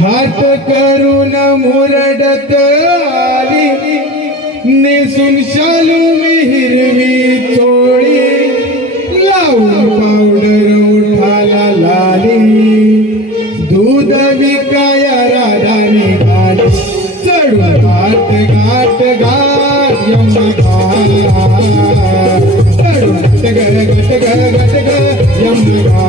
घाट करून मुरडत आली नेसून शालू मी हिरवी चोळी लावून पावडर उठाला लाली दूध विकाया राधाने गाली चढून घाट घाट घाट यम्मा घाट चढून घट घट घट घट यम्मा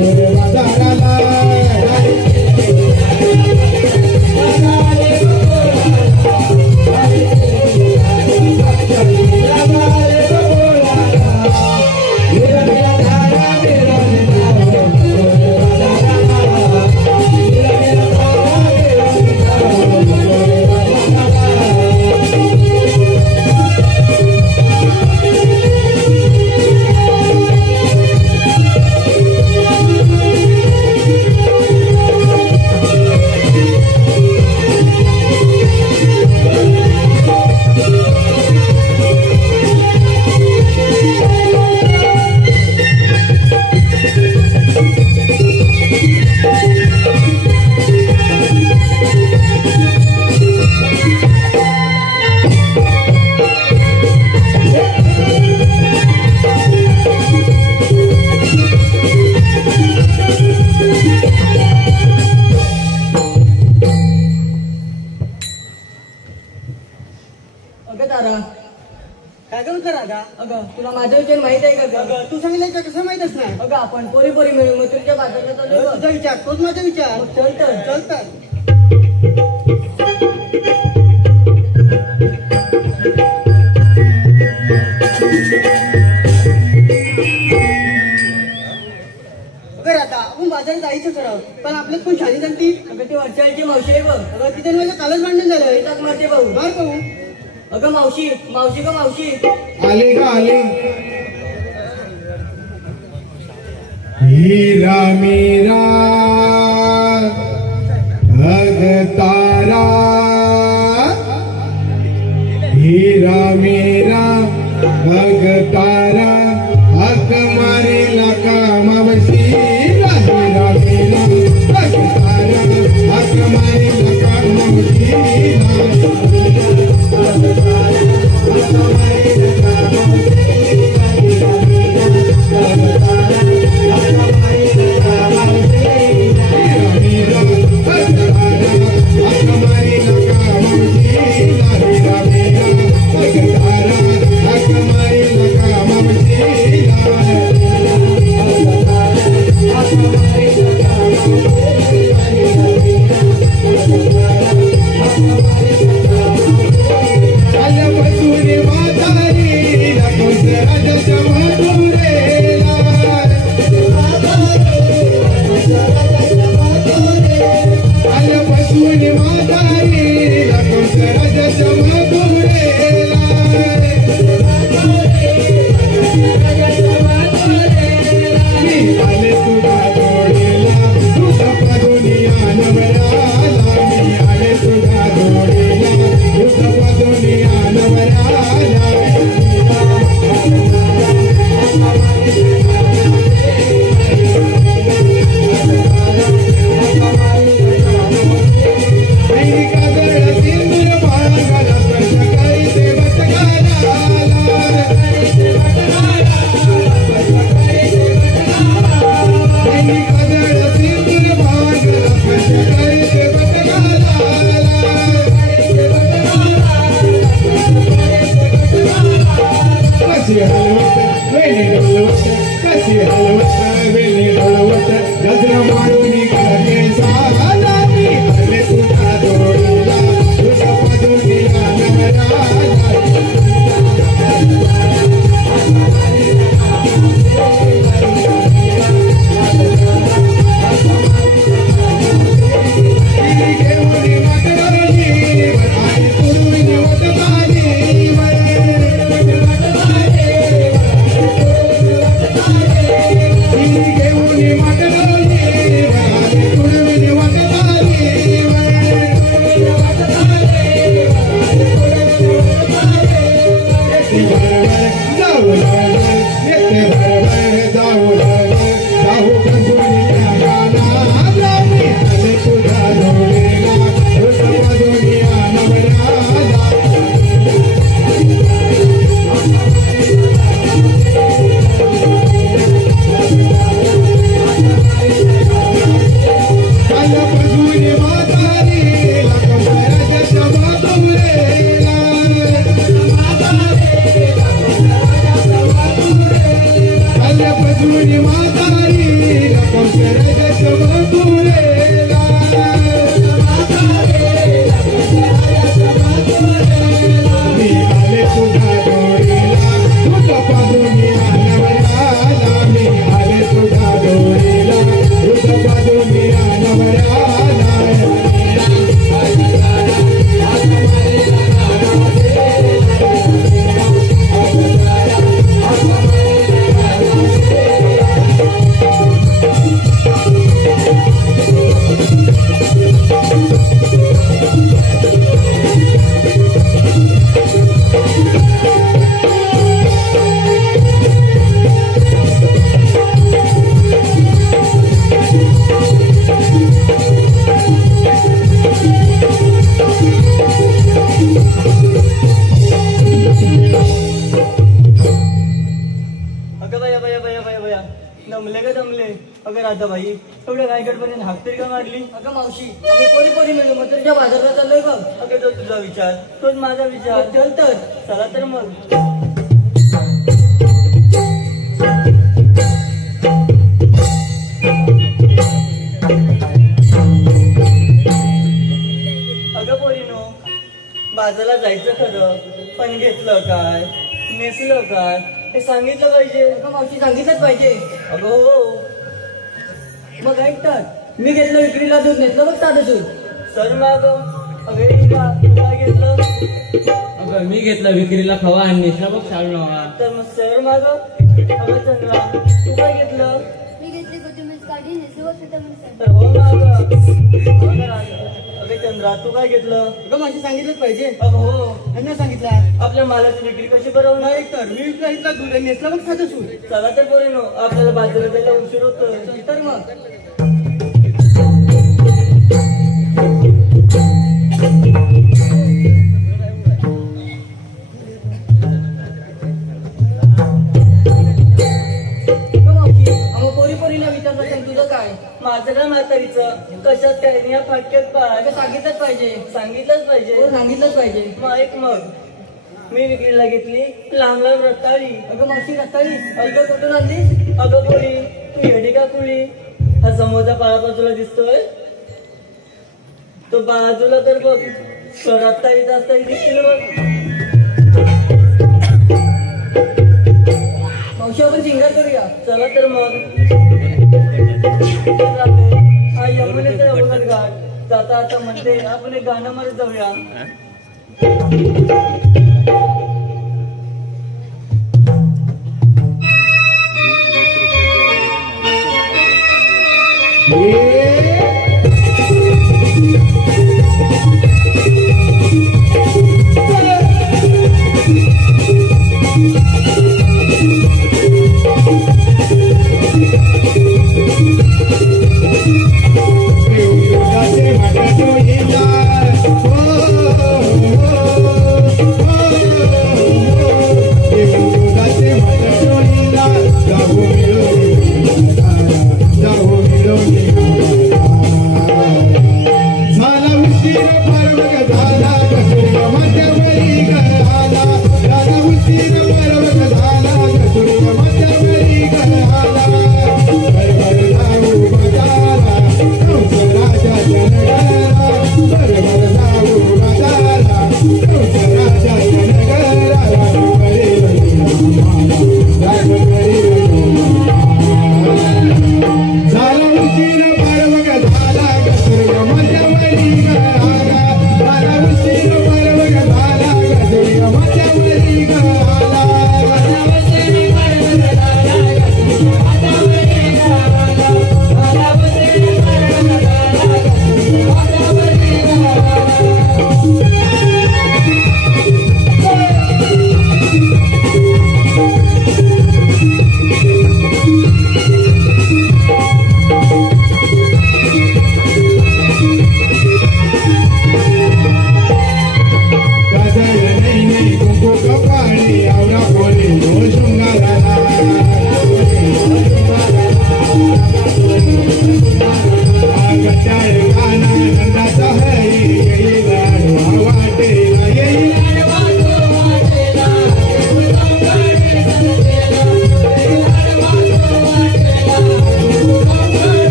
बाजाराला तुला माझ्या विचार माहित आहे का? तू सांगितलं का कसं माहितच नाही? अगं आपण पोरी पोरी मिळून मथुरेच्या बाजारला चाललोय. तुझा विचार तोच माझा विचार. चल आता आपण बाजारात जायचं खरं, पण आपल्यात कोण छानी जणती? अगं ती वरच्याची मावशी आहे बघ. अगं तिथे माझं कालच भांडण झालं. येतात मारते भाऊ. मार पाहू. अगं मावशी मावशी ग मावशी आले का आले. हीरा मेरा भगतारा हीरा मेरा भगतारा हक मारे कामावशी हीरा मेरा भगतारा हक मारे कामावशी मथुरेला मी आले तुझ्या डोळीला तुझ पादुनी नवऱ्याला मी आले तुझ्या डोळीला तुझ पादुनी नवऱ्याला दमले का दमले अगं राधाबाई एवढ्या रायगडपर्यंत हाक तरी का मारली? अगं मावशी आम्ही पोरी पोरी मिळून मथुरेच्या बाजारला चाललोय बघ. अगं तो तुझा विचार तोच माझा विचार. चल तर. चला तर मग. अगं पोरीनो बाजारला जायचं खरं पण घेतलं काय नेसलं काय हे सांगितलं पाहिजे. अगं मावशी सांगितलंच पाहिजे. अगं हो. मग ऐक तर मी घेतलं विक्रीला दूध नेसलं बघ साधं दूध. सर माग अगं काय घेतलं? अगं मी घेतलं विक्रीला खवा आणि नेसला बघ शाळू नवा. तर मग सर माग अगं चंद्रा तू काय घेतलं? मी घेतली कोथिंबीर काढी नेसलं तर हो माग. अगं चंद्रा तू काय घेतलं? अगं माझी सांगितलंच पाहिजे. अगं हो. यांना सांगितलं आपल्या मालाची विक्री कशी बरोबर नाही तर मी विकला इथला दूध आणि नेसला मग साधं सूट. चला तर पोरीनो आपल्याला बाजारात जायला उशीर होतोय. तर मग पोरी पोरीला विचारलं तर तुझं काय? माझं काय म्हातारीचं कशात काय नाही या फाटक्यात पाय. अगं सांगितलंच पाहिजे. सांगितलंच पाहिजे. हो सांगितलंच पाहिजे. मग ऐक मग मी विक्रीला घेतली लहान लहान रताळी. अगं मावशी रताळी अगं कुठून आणलीस? अगं पोरी तू येडी का कुळी? हा समोरचा पाळा बाजूला दिसतोय तो बाजूला तर बघ तो रताळी जास्त दिसतील बघ. मावशी आपण सिंगर करूया. चला तर मग. हा यमुनेचा यमुनाच घाट जाता आता म्हणते आपण एक गाणं म्हणत जाऊया.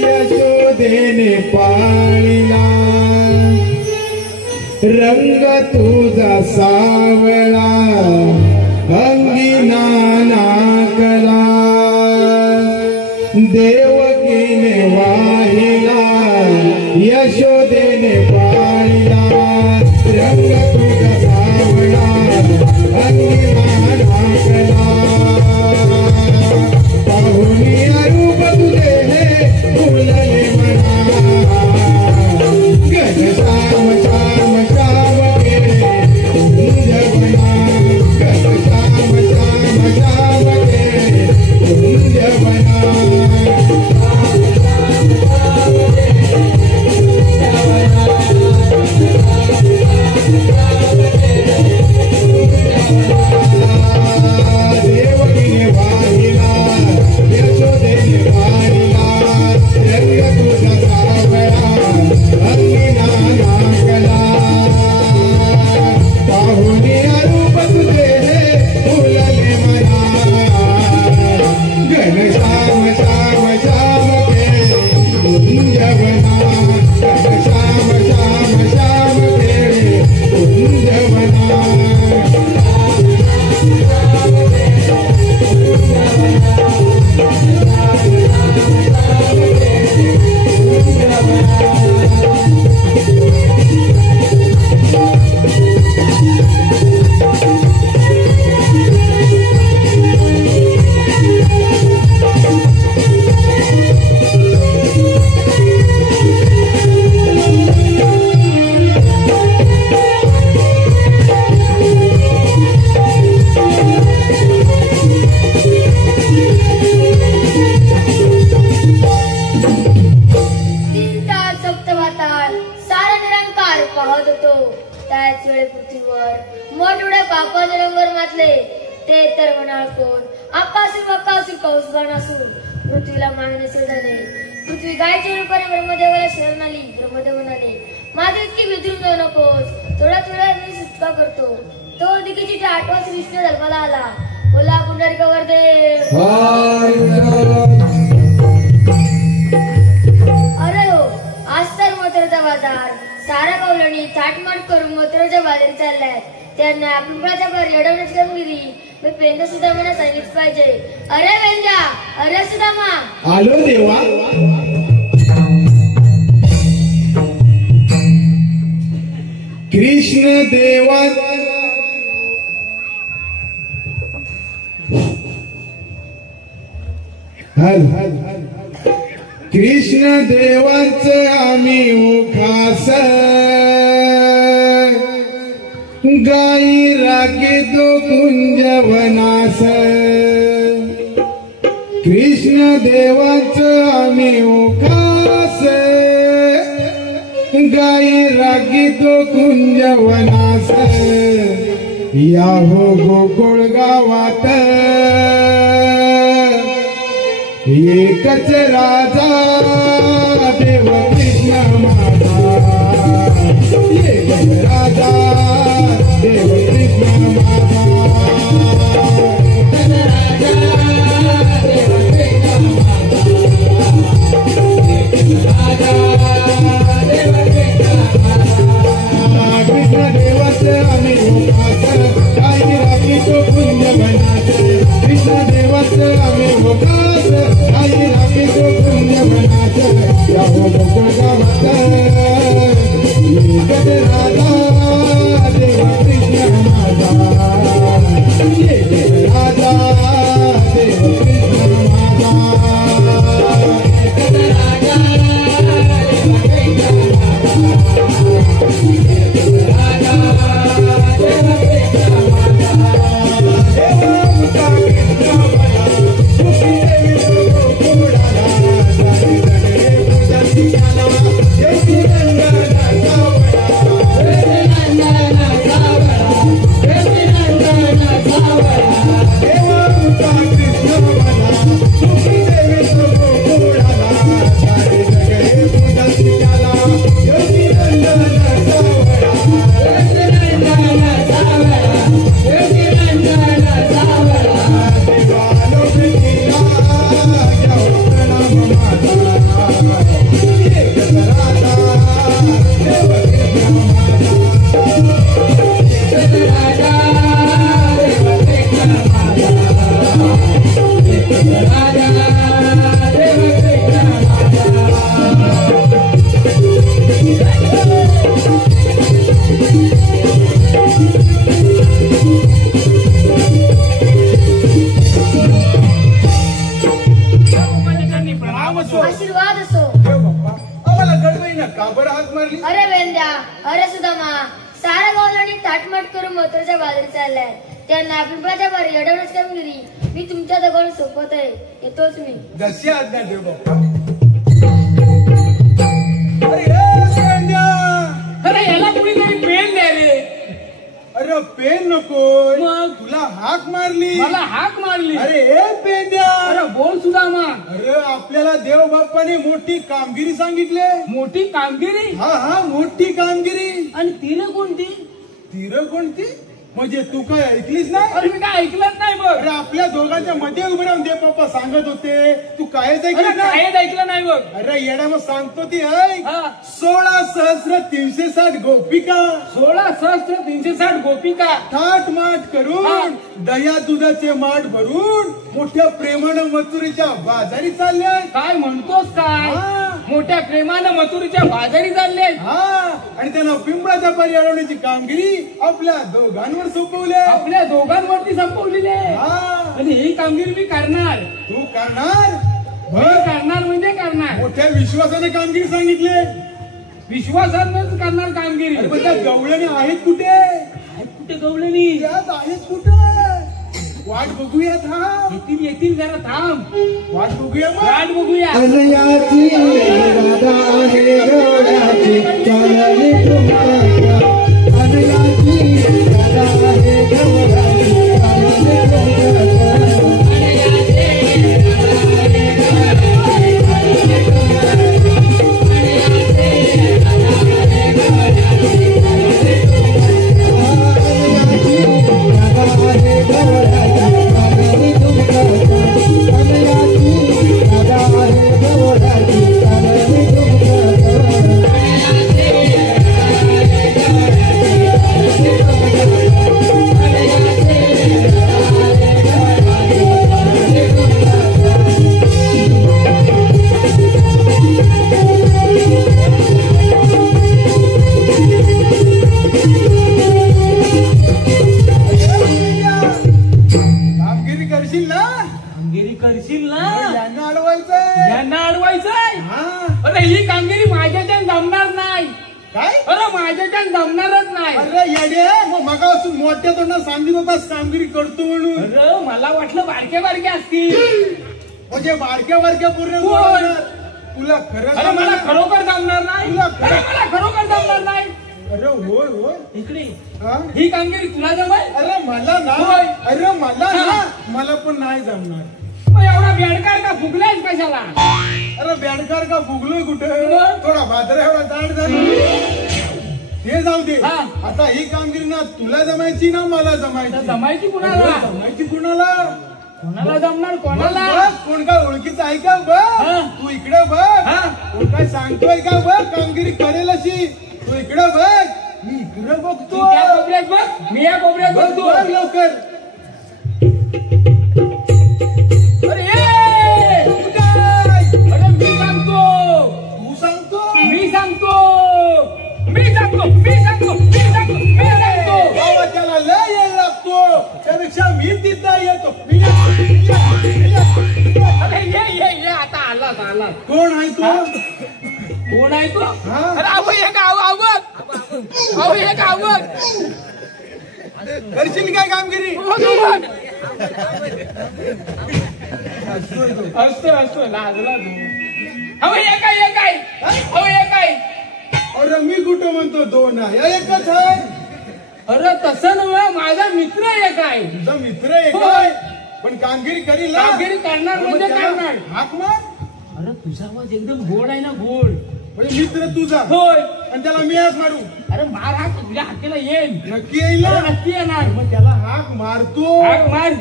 यशोदेने पाळिला रंग तुझा सावळा अंगी नानाकला देवकीने वाहिला यशोदेने पाळिला रंग तुझा सावळा अंगी नानाकला पाहुणी रूप तुझे फुलले म्हणा घनश्याम श्याम श्याम केले कुंज बना घनश्याम श्याम श्याम केले कुंज बना देवकीने वाहिला यशोदेने वाहिला रंग तुझा सावळा अंगी नानाकला पाहुणी रूप तुझे फुलले म्हणा घनश्याम श्याम श्याम केले कुंज बना घनश्याम श्याम श्याम केले कुंज बना त्याच वेळे पृथ्वीवर मोठमोठ्या पापाचे रंगर मातले ते तर म्हणाल कोण आकाशी मकासूर कौसबाणासूर पृथ्वीला मानणे झाले पृथ्वी गायच्या रूपाने ब्रह्मदेवाला शरण आली ब्रह्मदेव म्हणाले माझे इतकी बिदरून जाऊ नकोस थोड्याच वेळात मी सुटका करतो तो दिकीची 8वा विष्णू जन्माला आला बोला पुंडलिक वरदेव अरे हो आज तर मोत्याचा बाजार सारा कौलांनी थाटमाट करून मोत्याच्या बाजारी चाललाय त्यांना पिंपळाच्या वर येडवण्याची कामगिरी मी पेंदा सुदामाला सांगितलं पाहिजे अरे पेंदा अरे सुदामा आलो देवा कृष्ण देवा कृष्ण देवांचं आम्ही उखास गाई राखीतो कुंजवनास कृष्ण देवांचं आम्ही उखास गाई राखीतो कुंजवनास या हो गोकुळ गावात एकच राजा देव कृष्ण माझा एकच राजा देव कृष्ण माझा कृष्ण देवाचं आम्ही उपास काही राखीतो कुंज बनास कृष्ण देवाचं आम्ही उपास काही राखीतो कुंज बनास या हो गोकुळ गावात एकच राजा चाललाय त्यांना पिंपळाच्या बारी एवढ्यावरच कामगिरी मी तुमच्या दगड सोपत आहे येतोच मी. जशी आज्ञा देव बाप्पा. अरे ए पेंड्या, अरे याला कुणीतरी पेन द्या रे. अरे पेन नको, मग? तुला हाक मारली. मला हाक मारली. अरे ए पेंड्या, अरे बोल सुदामा. अरे आपल्याला देव बाप्पाने मोठी कामगिरी सांगितले. मोठी कामगिरी. हा मोठी कामगिरी. आणि तिनं कोणती? तीर कोणती म्हणजे तू काय ऐकलीस ना? अरे मी काय ऐकलंच नाही बघ. अरे आपल्या दोघांच्या मध्ये उभे राहून देव बाप्पा सांगत होते, तू कायच ऐकलं ना? कायच ऐकलं नाही बघ. अरे येडा मग सांगतो ती ऐक. हा. 16,360 गोपिका 16,360 गोपिका थाट माट करून दह्या दुधाचे माठ भरून मोठ्या प्रेमानं मथुरेच्या बाजारी चालल्या. काय म्हणतोस काय? हा. मोठ्या प्रेमानं मथुरेच्या बाजारी चालले. हा आणि त्यांना पिंपळाच्या पारी अडवण्याची कामगिरी आपल्या दोघांवर सोपवल्या. आपल्या दोघांवरती संपवलेली आहे. हा आणि ही कामगिरी मी करणार. तू करणार? मी करणार म्हणजे करणार. मोठ्या विश्वासाने कामगिरी सांगितले. विश्वासानंच करणार कामगिरी. अरे पण त्या गवळ्याने आहेत कुठे? कुठे गवलेली? त्यात आहेत कुठे? वाट बघूया थांब. येतील येतील जरा थांब. वाट बघूया मग. वाट बघूया. अनयाची राधा आहे गवळ्याची चालली तुमका. अनयाची राधा आहे गवळ्याची चालली करशील ना? यांना अडवायचंय. यांना अडवायचंय. हा अरे ही कामगिरी माझ्याच्यान जमणार नाही. काय? अरे माझ्याच्यान जमणारच नाही. अरे येडे मग मगापासून मोठ्या तोंडात सांगित होतास कामगिरी करतो म्हणून. अरे मला वाटलं बारक्या बारक्या असतील. म्हणजे बारक्या बारक्या पूर्ण होय. तुला खरं अरे मला सांगणार? खरोखर जमणार नाही. तुला अरे मला खरोखर जमणार नाही. अरे होय होय. इकडे हा? ही कामगिरी तुला जमेल? अरे मला ना. होय. अरे मला ना. हा. मला पण नाही जमणार. मग एवढा बेडकार का फुगलायच कशाला? अरे बँडकार का फुगलोय कुठे? मग? थोडा भाद्रा एवढा जाड झाला. ते जाऊ दे. हा. आता ही कामगिरी ना तुला जमायची ना मला जमायची? जमायची कुणाला? जमायची कुणाला? कोणाला जमणार? कोणाला? बघ, कोण काय ओळखीचं आहे का बघ. हा. तू इकडे बघ. हा. कोण काय सांगतोय का बघ कामगिरी करेल अशी. तू इकडे बघ, मी इकडे बघतो. तू त्या कोपऱ्यात बघ, मी या कोपऱ्यात बघ बघतो. बघ लवकर. अरे ये! अरे मी सांगतो. तू सांगतो. मी सांगतो. मी सांगतो. मी सांगतो. मी सांगतो. मी सांगतो. बाबा त्याला लय येळ लागतो. त्यापेक्षा मी तिथं येतो. अरे ये आता आला. कोण आहे तू? कोण आहे तू? हा. अरे अहो हे गाव आवक. अहो हे गावक. करशील काय कामगिरी? असतो लाजला तू. अहो हे काय? अहो हे काय? अरे मी कुठं म्हणतो दोन आहे, या एकच आहे. अरे तसं नव्हे, माझा मित्र एक आहे. तुझा मित्र एक आहे पण कामगिरी करील ना? कामगिरी करणार म्हणजे करणार. हाक मार. अरे तुझा आवाज एकदम गोड आहे ना, गोड. म्हणजे मित्र तुझा होय. आणि त्याला मी हाक मारू? अरे मार हाक तुझ्या हाकेला येईल. नक्की येईल अरे ना? नक्की येणार. मग त्याला हाक मारतो. हाक मार.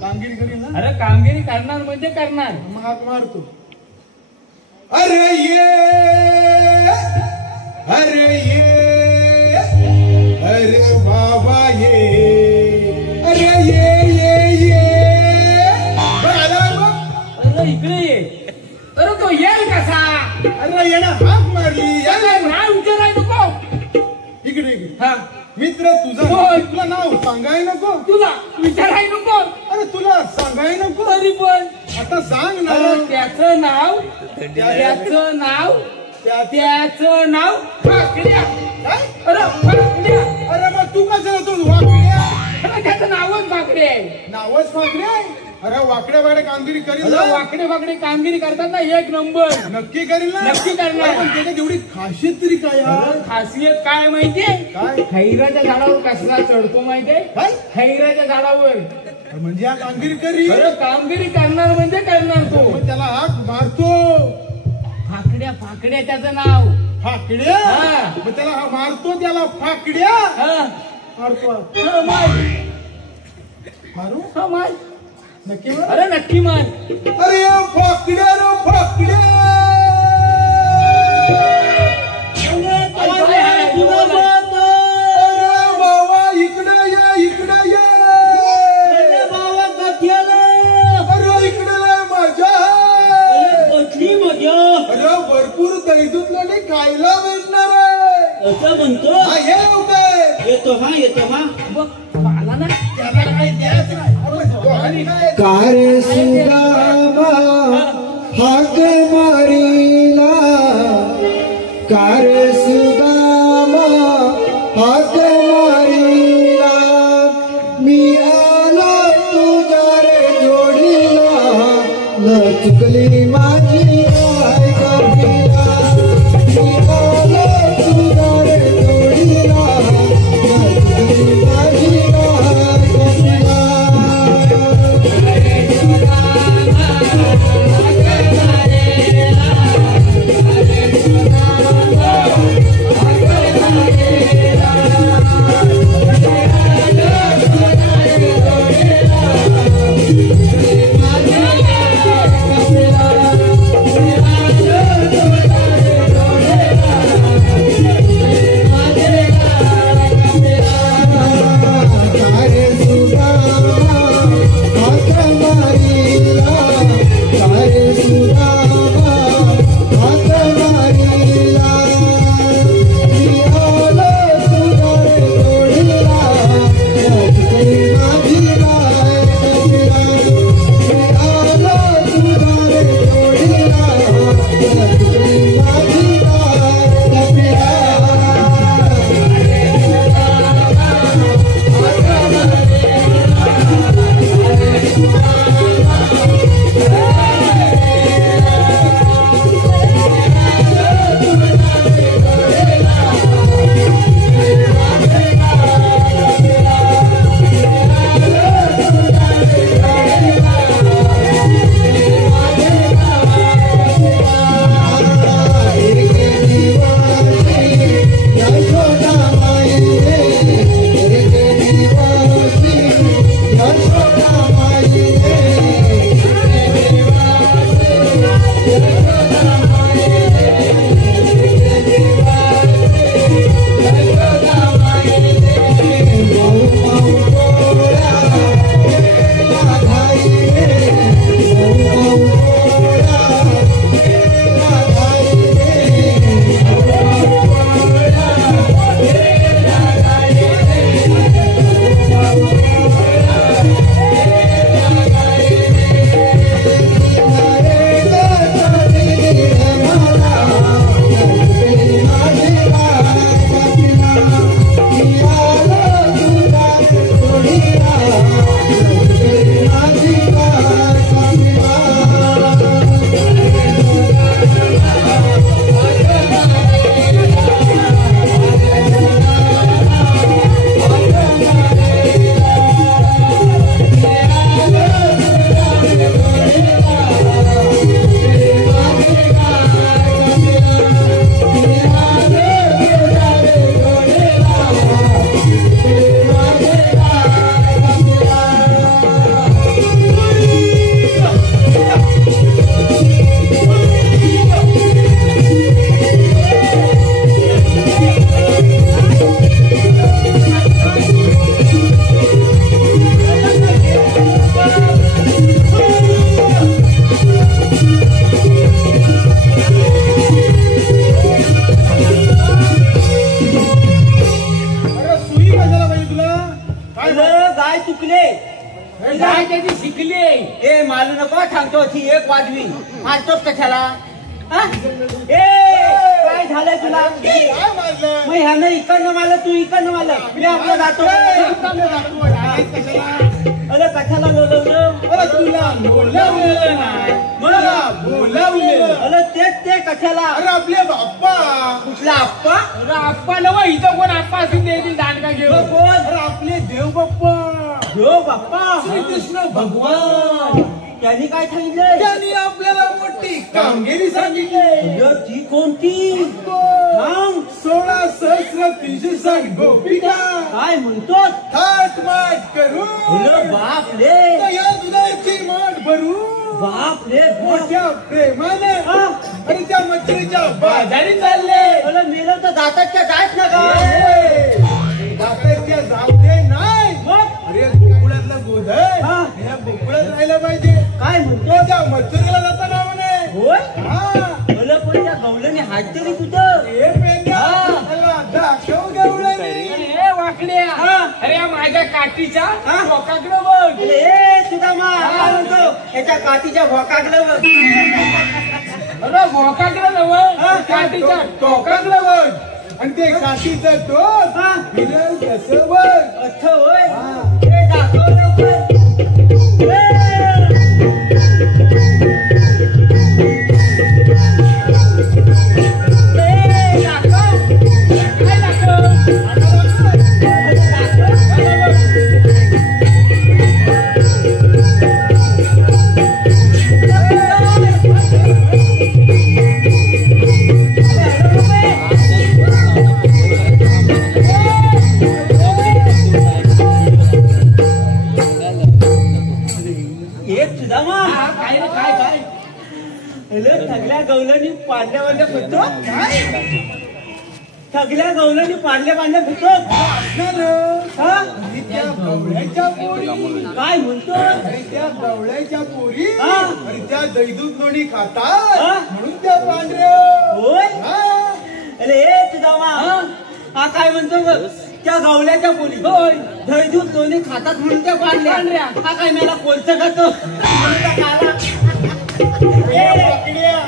कामगिरी करील ना? अरे कामगिरी करणार म्हणजे करणार. मग हाक मारतो. अरे ये, अरे ये, अरे बाबा ये, अरे ये आला बघ. अरे इकडे ये. अरे तो येईल कसा? अरे येणं हाक मारली. त्याला नाव विचाराय नको. इकडे हा मित्र तुझा. होय. तुला नाव सांगाय नको? तुला विचाराय नको. अरे तुला सांगाय नको? तरी पण आता सांग ना. अरे त्याचं नाव त्याचं नाव फाकड्या. काय? अरे फाकड्या. अरे मग तू कशाला तो वाकड्या? फाकड्या नावच फाकडे. अरे वाकडे वाकडे कामगिरी करील ना. वाकडे वाकडे कामगिरी करतात ना एक नंबर. नक्की करील ना. नक्की करणार. अरे पण त्याच्यात एवढी खासियत तरी काय यार? खासियत काय माहितीये? काय? खैराच्या झाडावर कसला चढतो माहितीये? काय? खैराच्या झाडावर. म्हणजे हा कामगिरी करी. अरे कामगिरी करणार म्हणजे करणार तो. मग त्याला हाक मारतो. फाकड्या फाकड्या त्याचं नाव. फाकड्या. हा. मग त्याला हा मारतो त्याला फाकड्या हा. मारतो. हा, मार. मारू. हा, मार. नक्की मार. अरे नक्की मार. अरे फाकड्या रे फाकड्या. अरे बाबा इकडे ये इकडे ये. अरे इकडे लय मजा आहे. अरे भरपूर दैदूतला नाही खायला भेटणार आहे. असं म्हणतो. हा ये लवकर. येतो हा बघ पाला ना. त्याला काय द्यायचं नाही. आपण दोघांनी काय कारे सुदामा हाक मारिला, कारे सुदामा हाक मारिला, मी आलो तुझ्या रे जोडीला, न चुकली माझी आई कबीला, मी आलो तुझ्या रे जोडीला, न चुकली माझी आई कबीला. काय त्याची शिकली. ए मालू नको सांगतो ती एक वाजवी मारतोस कशाला हा? ए काय झालंय तुला. काय मारलं. मग ह्यानं इकडनं मारलं तू इकडनं मारलं मी आपलं जातो. कशाला. अरे ते कशाला? अरे आपले बाप्पा. कुठला आप्पा? अरे आप्पा नव इथं कोण आप्पा असून देतील दांडका घेऊन. कोण? अरे आपले देव बाप्पा. हो बाप्पा. श्रीकृष्ण भगवान. त्यांनी काय सांगितलं? त्यांनी आपल्याला मोठी कामगिरी सांगितली. ती कोणती? सांग. 16,360 गोपिका काय म्हणतो? थाटमाट करून बाप रे. या दुधाची माठ भरून बाप रे. मोठ्या प्रेमाने आणि त्या मच्छीच्या बाजारी चालले. मेलं तर दाताच्या जात ना का? दाताच्या जाऊ दे नाही. अरे गोकुळातला गोधळ या गोकुळात राहिला पाहिजे. काय म्हणतो? त्या मच्छीला जाता नाव नाही. होय. हा मला पण त्या गवल्याने हात तरी तुझं. हे पेंड्या दाखव गवळणी. वाकड्या. अरे माझ्या काठीच्या भोकाकडे बघ. ए तुझा मा काय म्हणतो? याच्या काठीच्या भोकाकडे बघ. अरे भोकाकडे नव्ह, काठीच्या टोकाकडे बघ. आणि ते काठीचं टोक फिरल कसं बघ. अच्छा होय. हे दाखव लवकर. थगल्या गवलनी पाडल्या पाडल्या फिरतो. थगल्या गवलनी पाडल्या पाडल्या फिरतो. त्या गवळ्याच्या पोरी काय म्हणतो? आणि त्या गवळ्याच्या पोरी हा. आणि त्या दैदूत लोणी खातात म्हणून त्या पांढऱ्या. होय. हा. अरे ए तुझा मा हा काय म्हणतो बघ? त्या गवल्याच्या पोरी होय दहीदूध दोन्ही खातात म्हणून त्या पांढऱ्या. हा काय मला कोणतं खातो?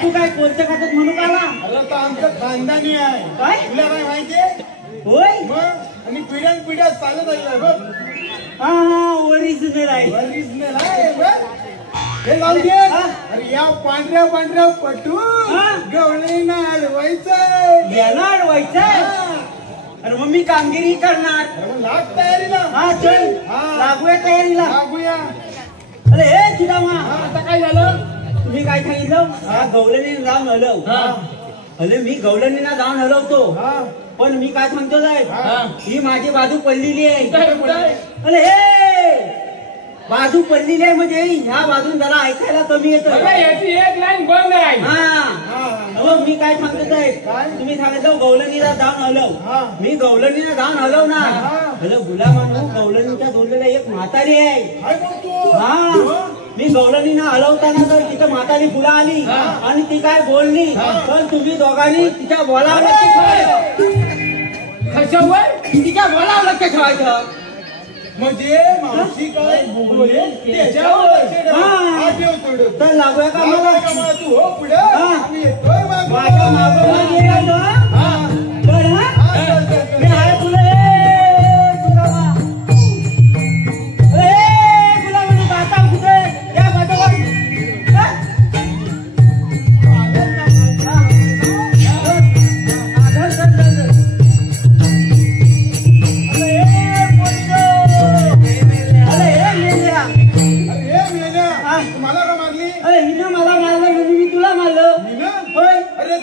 तू काय कोणतं खातात म्हणून आला? अरे तर आमचं खानदानी आहे. काय? तुला काय माहितीये? होय. मग आणि पिढ्यान पिढ्या चालत आहे बघ. हा हा ओरिजिनल आहे. ओरिजिनल आहे बघ. हे जाऊ दे. अरे या पांढऱ्या पांढऱ्या पटून गवळीनं अडवायचं. याला अडवायचंय. अरे मग मी कामगिरी करणार. लाग तयारी ना. हा चल लागूया तयारीला. लागूया. अरे हे तुझा मा आता काय झालं? तुम्ही काय सांगितलं? गवलनी जाऊन हलव. अरे मी गवलनीला जाऊन हलवतो. पण मी काय सांगतो साहेब? ही माझी बाजू पडलेली आहे. अरे हे बाजू पडलेली आहे म्हणजे ह्या बाजून जरा ऐकायला कमी येतं. याची एक लाईन बंद आहे. मग मी काय सांगतो साहेब? तुम्ही सांगितलं गवलनीला जाऊन हलव. मी गवलनीला जाऊन हलवणार. हॅलो गुलामानू गवलनीच्या जोडलेला एक म्हातारी आहे. हा मी गवलनीनं हलवताना तर तिथं म्हातारी फुला आली आणि ती काय बोलली. पण तुम्ही दोघांनी तिच्या बोलावर लक्ष ठेवायचं. कशावर? तिच्या बोलावर लक्ष ठेवायचं. म्हणजे मावशी काय बोलले त्याच्यावर आठवतो. तर लागूया का मला? तू हो पुढे आम्ही येतोय मागं. माझ्या मागं गेला तर मी आहे तुला. मला का मारली? अरे हिनं मला मारलं म्हणजे मी तुला मारलं. होय. अरे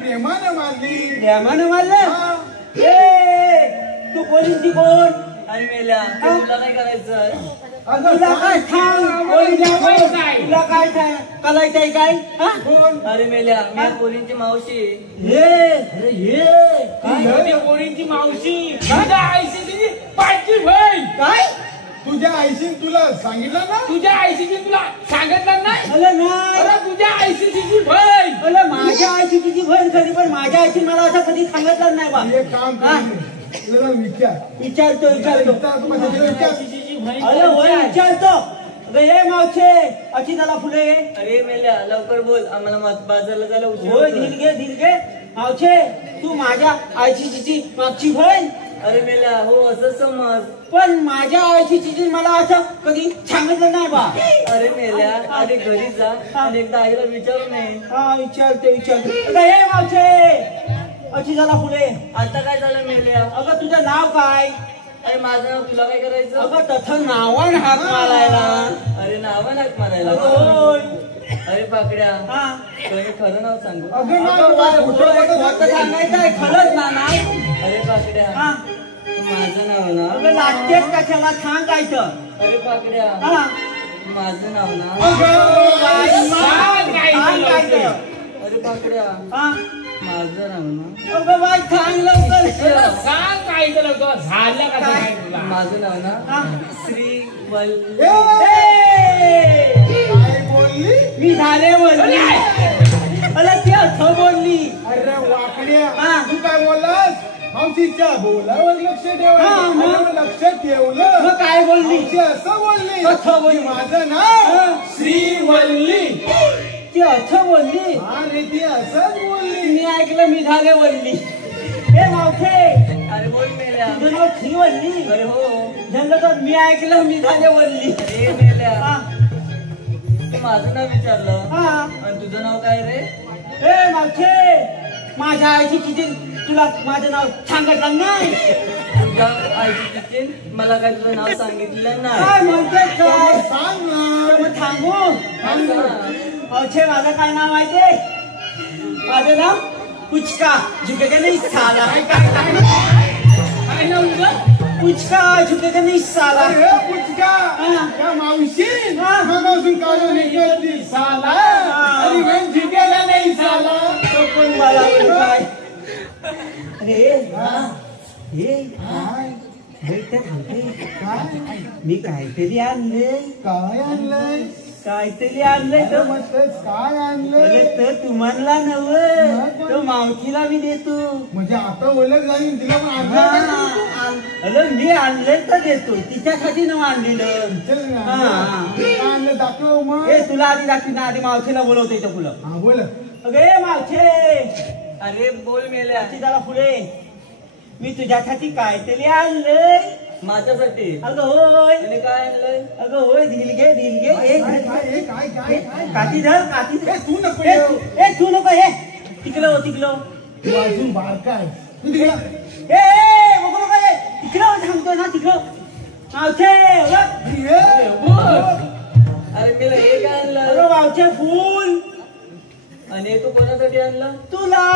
प्रेमानं मारली. प्रेमानं मारलं. तू पोलीसची कोण? अरे मेल्या तुला काय करायचं? तुला काय सांग? तुला काय सांग? कलायचंय काय? अरे मेल्या मी पोरींची मावशी. अरे काय पोरींची मावशी? तुझ्या आईची पाठची बहीण. काय? तुझ्या आईशी तुला सांगितलं ना? तुझ्या आईची तुला सांगितलं नाही? अरे नाही. अरे तुझ्या आईची बहीण. अरे माझ्या आईची तुझी बहीण खरी पण माझ्या आईची मला असं कधी सांगितलं नाही बा. हे काम विचारतो. बहीण. अरे होय विचारतो. ये मावशे अशी त्याला फुले. अरे मेल्या लवकर बोल आम्हाला बाजारला जायला उशीर होय होतोय. धीर घे. मावशे तू माझ्या आईची तिची मागची बहीण अरे मेल्या हो असं समज. पण माझ्या आईची चिजी मला असं कधी सांगितलं नाही बा. अरे मेल्या आधी घरी जा आणि एकदा आईला विचारू नये. हा विचारते हे मावशे अशी झाला पुढे. आता काय झालं मेल्या? अगं तुझं नाव काय? अरे माझं नाव तुला काय करायचं? अगं तसं नावान हाक मारायला. अरे नावा नाक मारायला. अरे पाकड्या तुला खरं नाव सांगू. सांगायचं खरंच ना नाव. अरे पाकड्या माझं नाव ना. अगं लागतेच कशाला सांगायचं. अरे पाकड्या माझं नाव ना. अरे पाकड्या माझं नाव ना. अगं बाई सांग लवकर. सांग काय झालं झालं का? माझं नाव ना श्री वल्ली. काय बोलली? मी झाले बोलली. अरे ती असं बोलली. अरे वाकड्या तू काय बोललास? मावशीच्या बोलावर लक्ष ठेवायचं. लक्ष ठेवलं मग काय बोलली? मावशी असं बोलली असं बोलली. माझं नाव श्रीवल्ली. ती असं बोलली. अरे ती असंच बोलली. मी ऐकलं मी झाले बोलली. हे मावठे अरे बोल मेल्या. तुझं नाव श्रीवल्ली. अरे हो झालं तर मी ऐकलं मी झाले बोलली. अरे मेल्या तू माझं नाव विचारलं आणि तुझं नाव काय रे? हे मावठे माझ्या आईची किती तुला माझं नाव सांगितलं नाही. तुझ्या आईची चिठ्ठीत मला काय तुझं नाव सांगितलं नाही. काय म्हणते काय? सांग ना. मग थांबू. मावठे माझं काय नाव माहितीये? माझं नाव पुचका झुकेगा नहीं साला. काय नाव तुझं? पुचका झुकेगा नहीं साला. अरे पुचका त्या मावशी मगासून काढून निघाली साला आणि वेळ झिकेला नाही साला. तो पण मला काय अरे मी काहीतरी आणलंय. काय आणलंय? काहीतरी आणलंय तर म्हटलंस काय अरे आणलंय? तर तुम्हाला नव्ह तो मावशीला मी देतो. म्हणजे आता ओळख झाली तिला पण आणलं. अरे मी आणलंय तर देतो तिच्यासाठी न आणलेलं. आणलं दाखव मग. हे तुला आधी दाखवी ना आधी मावशीला बोलवते तर तुला. हा बोल. अगे मावशे अरे बोल मेल्या. जरा पुढे मी तुझ्यासाठी काहीतरी आणलंय. माझ्यासाठी? अगं होय. आणि काय आणलंय? अगं होय धिलगे धिलगे. काठी धर काठी धर. तू नको तू नको हे तिकलो तिकलो. तू अजून बारकाय. तू तिकडे बघू नको हे तिकडं सांगतोय ना तिकडं. मावशे अरे मेला हे काय आणलं? अगं मावशे फूल. आणि तू कोणासाठी आणलं? तुला.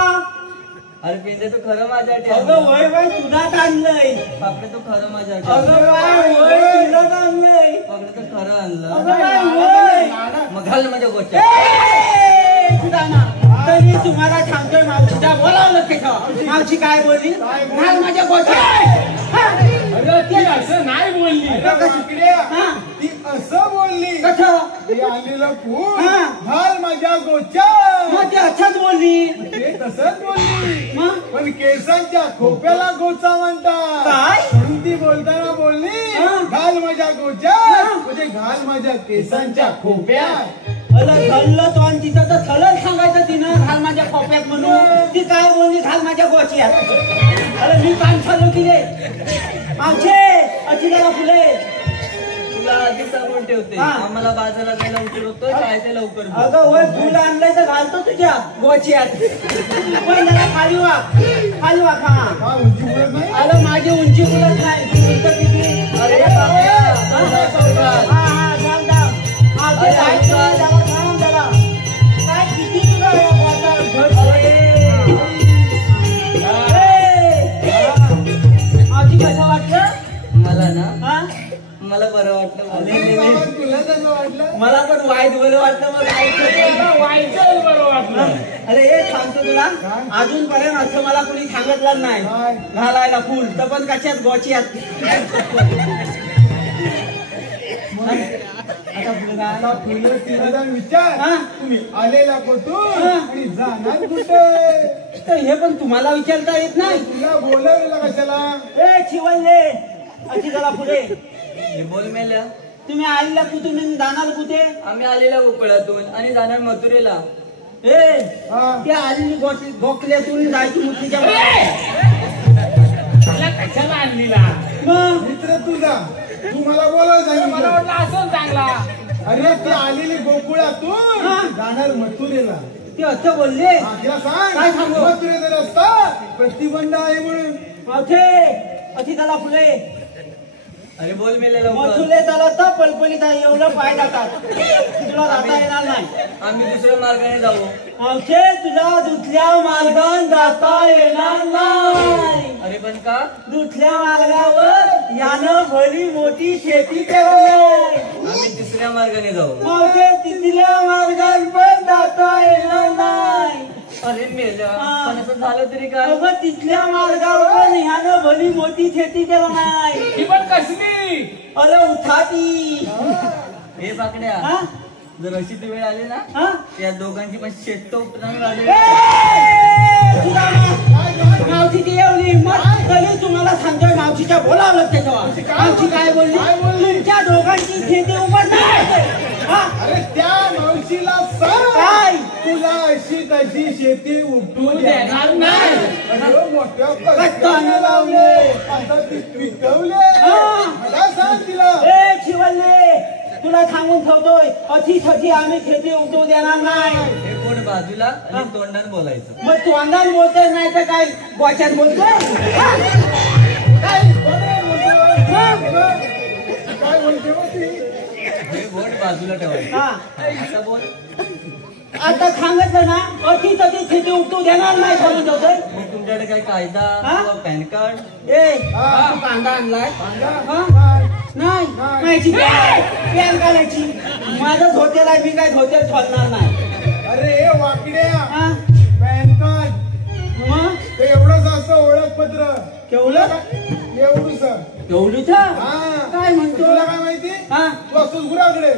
अरे पेंदे तू खरं माझ्यासाठी अगं वय वय तुझाच आणलंय. पापडे तू खरं माझ्यासाठी. अगं वय वय तुझाच आणलंय. पापडे तू खरं आणलं. अगं वय मग घाल माझ्या गोष्ट. तुझा ना तरी तुम्हाला सांगतोय मावशीला बोलावलं तिथं. मावशी काय बोलली? घाल माझ्या गोष्ट. अरे ती असं नाही बोलली. ती असं बोलली. कसं? ती आणलेलं फूल घाल माझ्या गोच्या. मग ती असंच बोलली. ते तसंच बोलली. मग पण केसांच्या खोप्याला गोचा म्हणतात. काय? म्हणून ती बोलताना बोलली घाल माझ्या गोच्या म्हणजे घाल माझ्या केसांच्या खोप्यात. अरे घाललं तो आणि तिथं तर थलच सांगायचं तिनं घाल माझ्या खोप्यात म्हणून. ती काय बोलली घाल माझ्या गोच्यात. अरे मी कान चालू तिले मावशे अशी जरा फुले. तुला आधी सांगून ठेवते आम्हाला बाजारात जायला उशीर होतोय काय ते लवकर बोल. अगं होय फुलं आणलंय तर घालतो तुझ्या गोच्यात. पण जरा खाली वा खाली वा खा. काय उंची बोलत नाही. अरे माझी उंची बोलत नाही. ती उंच किती. अरे बाबा, तुझा सौभाग्य. हा हा थांब थांब. मावशे जायचं जरा थांब जरा. काय किती तुला मावशी कसं वाटलं? मला ना हा मला बरं वाटलं. बाबा, तुला कसं वाटलं? मला पण वाईट बरं वाटलं. मग ऐकलं वाईचं बरं वाटलं. अरे हे सांगतो तुला अजूनपर्यंत असं मला कोणी सांगितलं नाही घालायला फुल तर पण कशात गोच्यात. आता पुढे काय? आता फुलं तिला जाऊन विचार हा? तुम्ही आलेला कुठून आणि जाणार कुठे. तर हे पण तुम्हाला विचारता येत नाही. तुला बोलवलेला कशाला? ए चिवले अशी जरा पुढे. हे बोल मेल्या. तुम्ही आलेला कुठून आणि जाणार कुठे? आम्ही आलेल्या उकळातून आणि जाणार मथुरेला. ए हा. त्या आलेली गोखल्यातून जायची मुठीच्या तुला कशाला आणलीला मग मित्र तुझा तू मला बोलायचं मला वाटलं असं चांगला अरे ती आलेली गोकुळातून जाणार मथुरेला. ते असं बोलले. तिला सांग काय सांगू? मथुरेचा रस्ता प्रतिबंध आहे म्हणून. अति त्याला फुले अरे बोल मेलेला मथुले त्याला तर पलपलीत आहे एवढं पाय जातात तुला जाता येणार नाही. आम्ही दुसऱ्या मार्गाने जाऊ. अवघे तुला दुसऱ्या मार्गाने जाता येणार नाही. अरे पण का? दुसऱ्या मार्गावर यानं भली मोठी शेती केली. आम्ही तिसऱ्या मार्गाने जाऊ. अवघे तिसऱ्या मार्गाने पण जाता येणार नाही. अरे मेल्या पण असं झालं तरी काय? अगं तिथल्या मार्गावर ह्यानं भली मोठी शेती केलं नाही. ही पण कसली? अरे उठाती. हे पाकड्या हा? जर अशी ती वेळ आली ना हा? या दोघांची पण शेत उपटून आले. तुला मावशीची एवढी हिंमत तरी तुम्हाला सांगतोय मावशीच्या बोलावलं त्याच्यावर. मावशी काय बोलली? तुमच्या दोघांची शेती उघडणार. अरे त्या मावशीला सांग काय तुला अशी तशी शेती उपटून देणार नाही. अरे मोठ्या कष्टाने लावले आता ती पिकवले. मला सांग तिला. ए शिवल्ले तुला सांगून ठेवतोय अशी छती आम्ही शेती उगवू देणार नाही. हे पोट बाजूला आणि तोंडाने बोलायचं. मग तोंडात बोलतोय नाही तर काय गोच्यात बोलतोय. काय बोलते मग ती? हे बोट बाजूला ठेवायचं. हा असं बोल. आता सांगितलं ना अशी तशी शेती उगवू देणार नाही सांगून ठेवतोय. मग तुमच्याकडे काही कायदा हा? किंवा पॅन कार्ड? ए तू कांदा आणलाय हा? काय? नाही माझी पॅन घालायची. माझं धोतेला आहे मी काय धोतेल ठेवणार नाही. अरे वाकड्या हा? पॅन कार्ड मग ते एवढंच असतं ओळखपत्र. केवढं एवढूच. केवढीच काय म्हणतो तुला काय माहिती? हा तू असतोस गुराकडे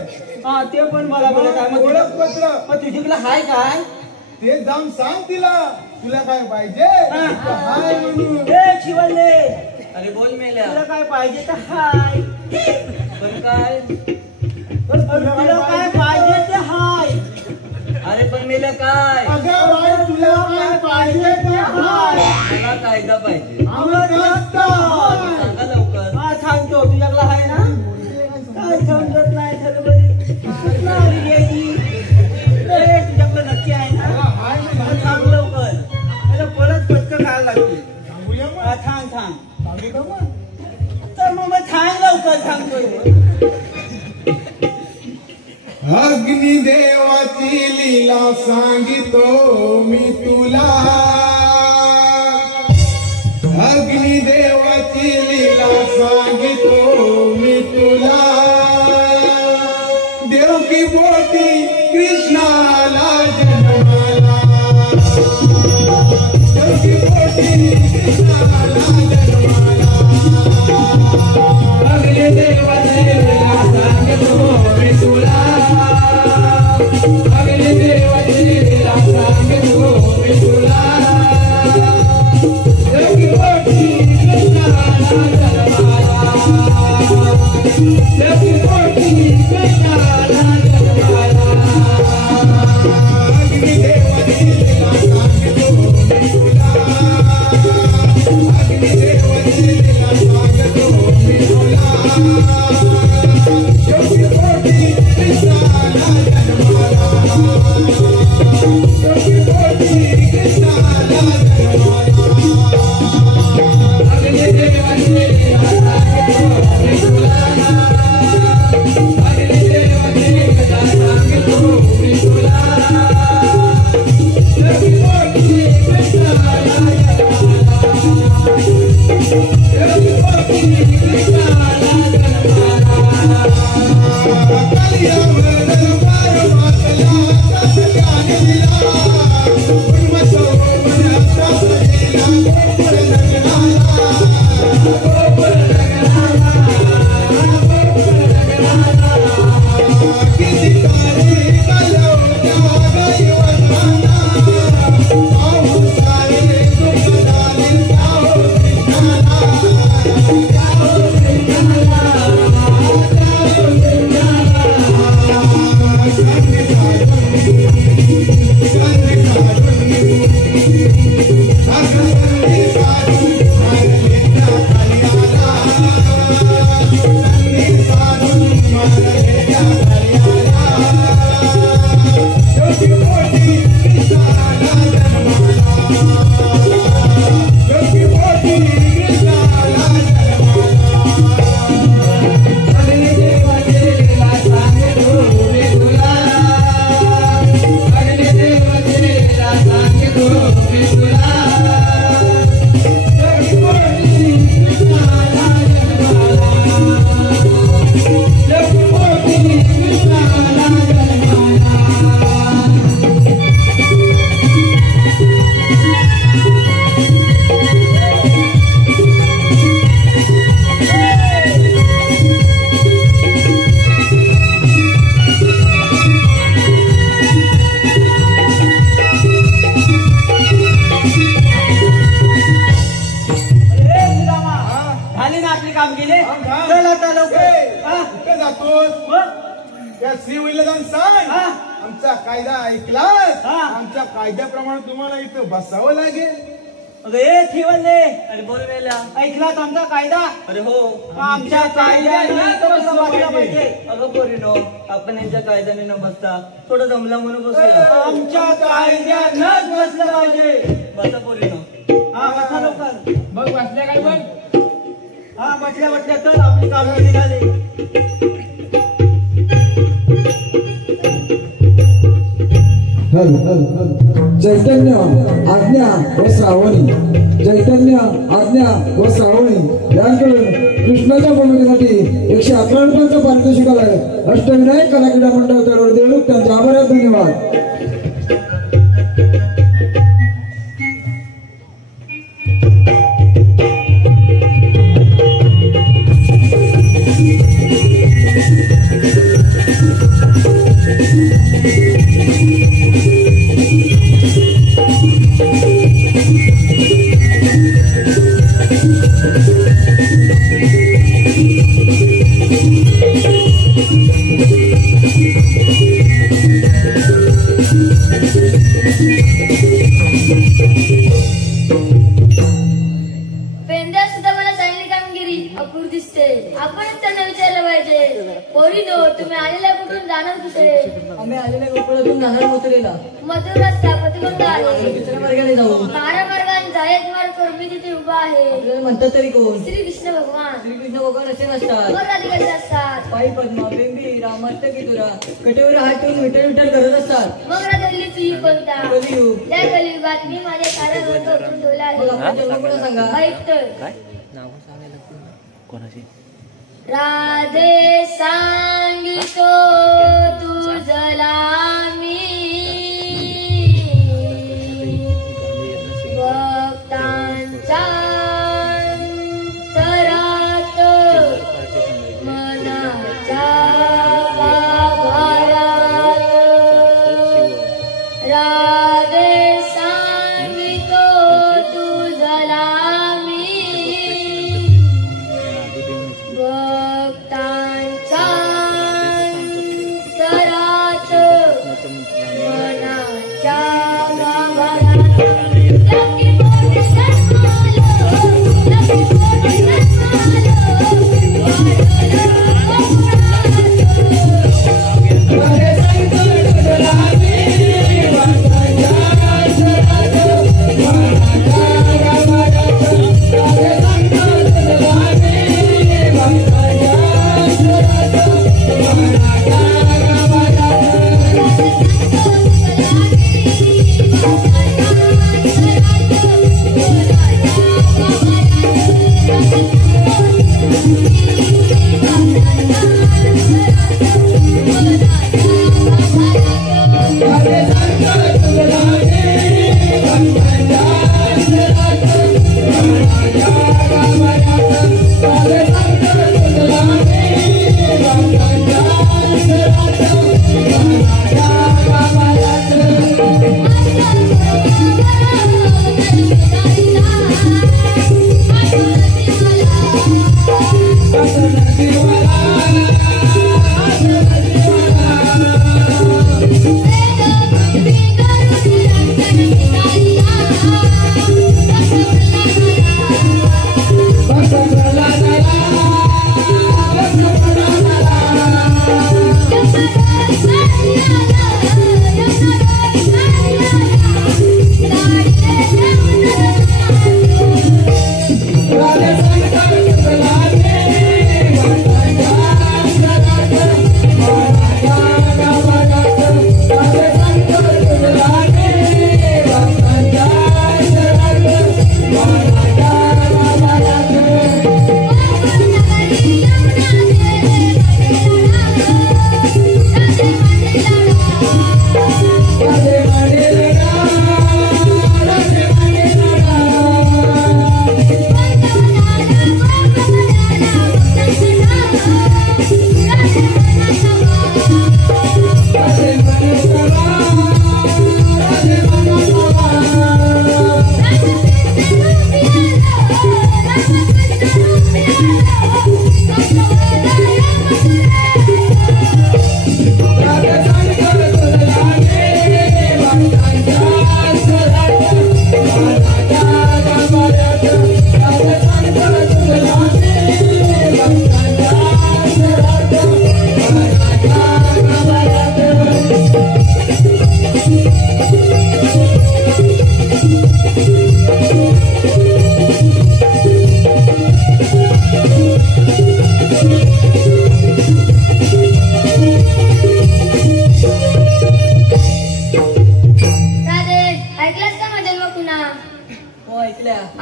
हा ते पण मला बोलत आहे. मग ओळखपत्र तुझ्याकडे हाय काय? ते जाऊन सांग तिला तुला काय पाहिजे. हाय म्हणून. ए शिवल्ले अरे बोल मेल्या. तुला काय पाहिजे तर हाय. पण काय? तुला काय पाहिजे ते हाय. अरे पण मेल्या काय? अगं बाई तुला काय पाहिजे ते हाय. मला कायदा पाहिजे. आम्हाला नसतं. सांगा लवकर. हा सांगतो तुझ्याकडे आहे ना. काय समजत नाही सर्व तुझ्याकडे नक्की आहे ना. मग सांग लवकर त्याला परत पटकन खायला लागते. सांगूया मग. हा थांब थांब सांगू का मग? तर मग सांग लवकर सांगतोय. अग्निदेवाची लीला सांगितो मी तुला. अग्निदेवाची लीला सांगितो मी तुला. देवकी पोटी कृष्णाला जन्माला. देवकी पोटी कृष्णाला जन्माला. अग्निदेवाची लीला सांगितो मी तुला. अग्निदेवाची लीला सांगितो मी तुला. देवकी पोटी कृष्णाला जन्माला. देवकी पोटी कृष्णाला जन्माला. जातोस मग त्या श्रीवल्लीला जाऊन सांग हा. आमचा कायदा ऐकला हा. आमच्या कायद्याप्रमाणे तुम्हाला इथं बसावं लागेल. अगं ए ठेवले अरे बोल वेळेला ऐकलात आमचा कायदा अरे हो आमच्या कायद्याने तो कसा बसला पाहिजे अगं पोरीनो आपण यांच्या कायद्याने न बसता थोडं जमला म्हणून बसूया आमच्या कायद्यानंच बसलं पाहिजे. बसा पोरीनो. हा बसा लवकर. मग बसल्या काय पण हा बसल्या बसल्या तर आपली कामं निघाली. चैतन्य आज्ञा व श्रावणी चैतन्य आज्ञा व श्रावणी यांकडून कृष्णाच्या भूमिकेसाठी 111 रुपयांचं पारितोषिक आलंय. अष्टविनायक कला क्रीडा मंडळ तळवड देवळूक त्यांचे आभार आहेत. धन्यवाद. पेंद्या सुद्धा मला चांगली कामगिरी अपूर दिसते. आपणच त्यांना विचारलं पाहिजे. पोरीनो तुम्ही आलेल्या कुठून जाणार कुठे? आम्ही आलेल्या गोकुळातून जाणार मथुरेला. मधुर रस्ता पतिकोंड आहे. दुसऱ्या मार्गाने जाऊ. बारा मार्गाने जायत मार्ग करून मी तिथे उभा आहे. आपल्याला म्हणतात तरी कोण? श्री कृष्ण भगवान. श्रीकृष्ण भगवान असे नसतात. मग आधी कसे असतात? पायी पद्मा बेंबी रामात्य कितुरा कटेवर हात ठेवून विठ्ठल विठ्ठल करत असतात. मग दिल्लीची युग कोणता? कलियुग. त्या कलियुगात मी माझ्या साऱ्या ग्रंथ उतरून ठेवला मग आहे. आपण जन्म कोणा सांगा? ऐक तर. राधे सांगितो तुझला मी भक्तांच्या अंतरात मनाच्या गाभाऱ्यात राधे सांगितो तुझला मी भक्तांचा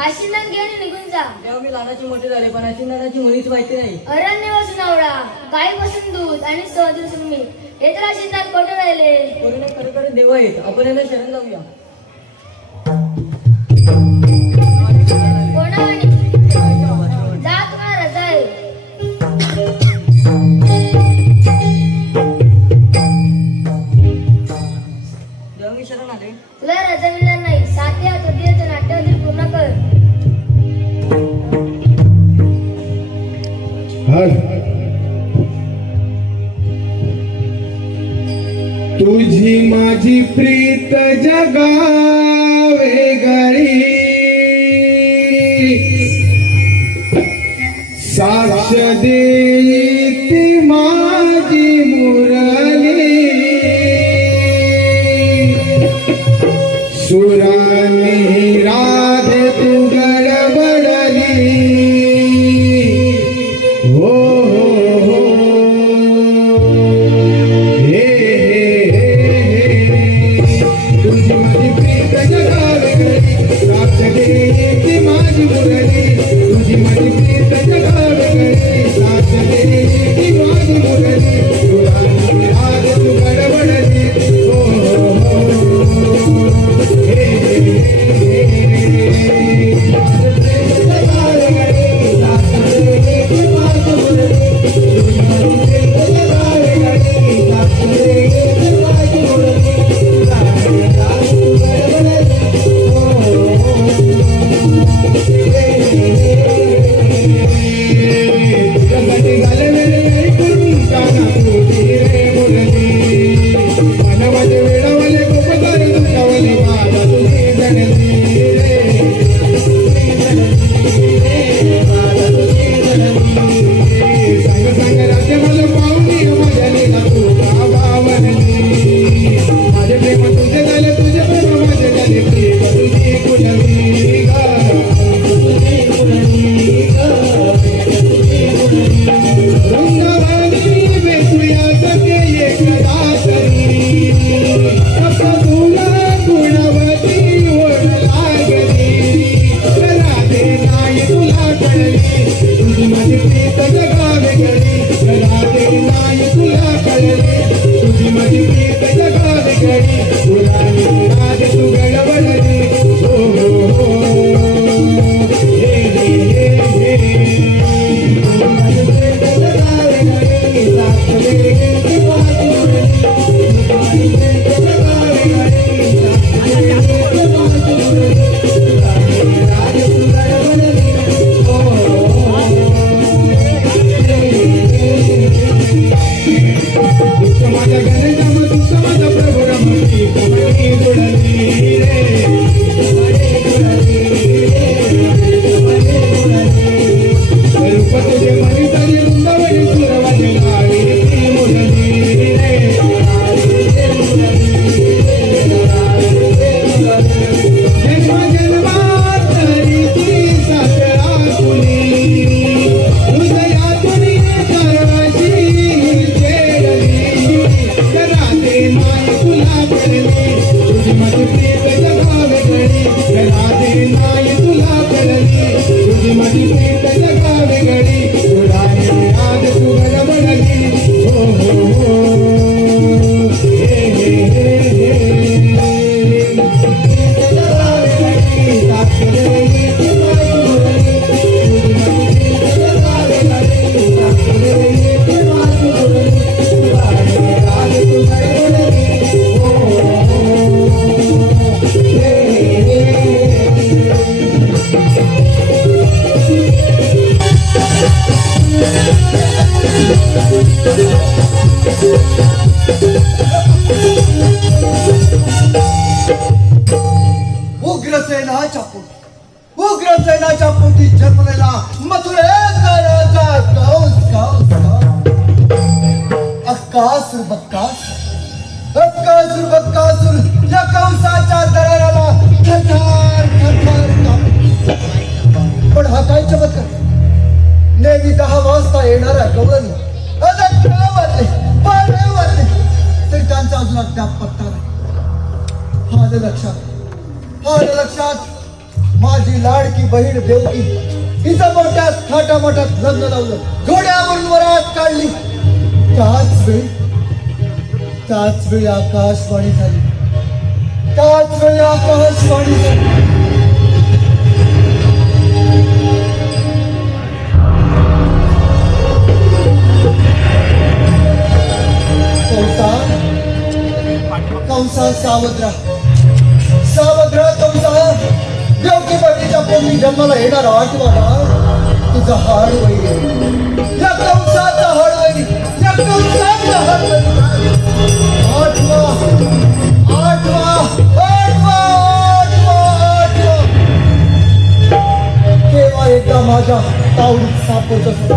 आशिंदन घे आणि निघून जा. तेव्हा मी लहानाची मोठी झाले पण आशिंदनाची मुलीच माहिती नाही. अरण्य बसून आवडा, गाई बसून दूध आणि सहज बसून मीठ हे तर आशिंदन खोटं राहिले. कोणी खरे देव आहेत, आपण यांना शरण जाऊया. कोणावानी जा, तुम्हाला रजा आहे. जेव्हा मी शरण आले तुला रजा मिळणार नाही. 7 आठवड्याचं नाट्य पूर्ण कर. तुझी माझी प्रीत जगावे गळी, साक्ष देती माझी मुरली, सुरानी राधे तू गडबडली. हो हो हो हे तुझी माझी प्रीत जगावे गळी, साक्ष देती माझी मुरली, तुझी माझी प्रीत जगावे गळी, साक्ष देती माझी मुरली, सुरानी राधे तू गडबडली. हो हो उग्रसेनाच्या पोटी जन्मलेला मथुरेचा राजा अक्कासुर बक्कासुर या कंसाच्या दराराला थरथर पण हा काय चमत्कार नेहमी 10 वाजता येणारा गवळणी आता 11 वाजले बहीण देवकी हिचं मोठ्या थाटामाटात लग्न लावलं, घोड्यावरून वरात काढली. त्याच वेळी आकाशवाणी झाली. कंसा सावध राहा कंसा. देवकी बहिणीच्या पोटी जन्माला येणार आठवा तुझा हाड होईल. या कंसाचा हाड होईल. केव्हा एकदा माझ्या तावडीत सापडत.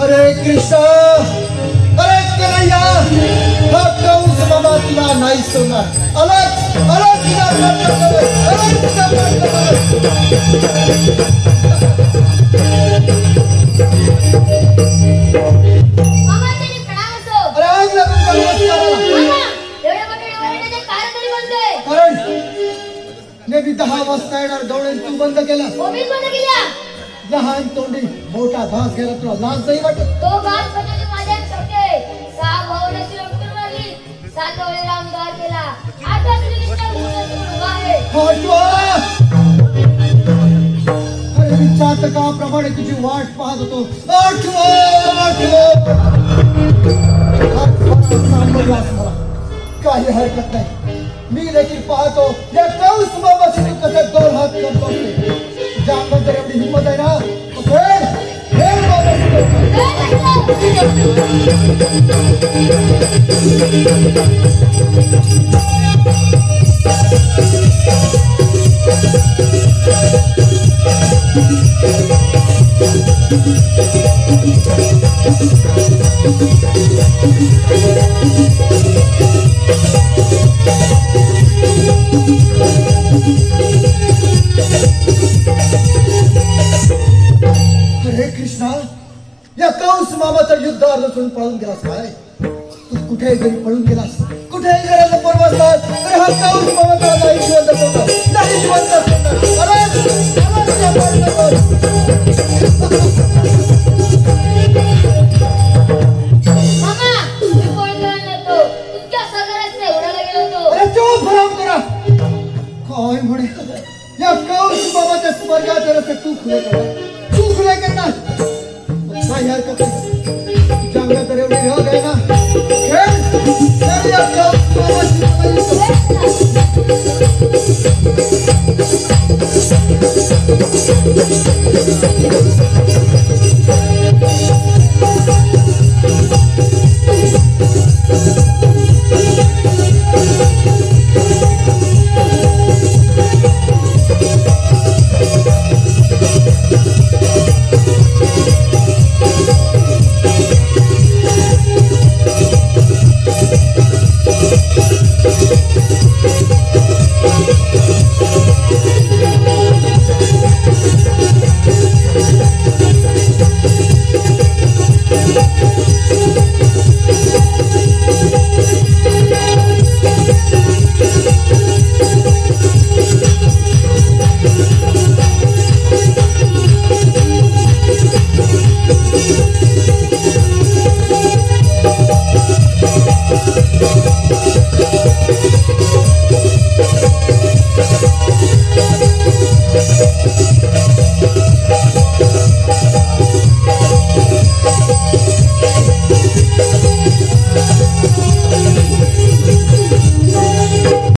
हरे कृष्ण हरे कन्हैया. हा कंस बाबा तुला नाही सोडणार. मी 10 वाजता येणार गवळण तू बंद केला. लहान तोंडी मोठा घास घ्यायला तुला लाज नाही वाटत? तो घास म्हणजे माझ्या छोटे 6 भावनेची लटकन मारली, 7 वेळेला आमदार केला, 8 श्रीकृष्ण उभा आहे. अरे चातकाप्रमाणे तुझी वाट पाहत होतो. काही हरकत नाही. मी देखील पाहतो या कंस बाबाशी तू कसे 2 हात करतो. तुझ्या अंगात जर एवढी हिंमत आहे ना हरे कृष्णा. या कंस मामाचं युद्ध अर्ध सोडून पळून गेलास काय? तू कुठे जरी पळून गेलास, कुठेही घराला परवासलास तर हा कंस मामाचा नाही जिवंत होता. नाही जिवंत होता. मामा मी पळून गेलो नव्हतो, तुमच्या सगळ्याच उडाला गेलो होतो. अरे चुप हराम करा. काय म्हणे या कंस मामाच्या स्वर्गाचे रस्ते तू खुले करा.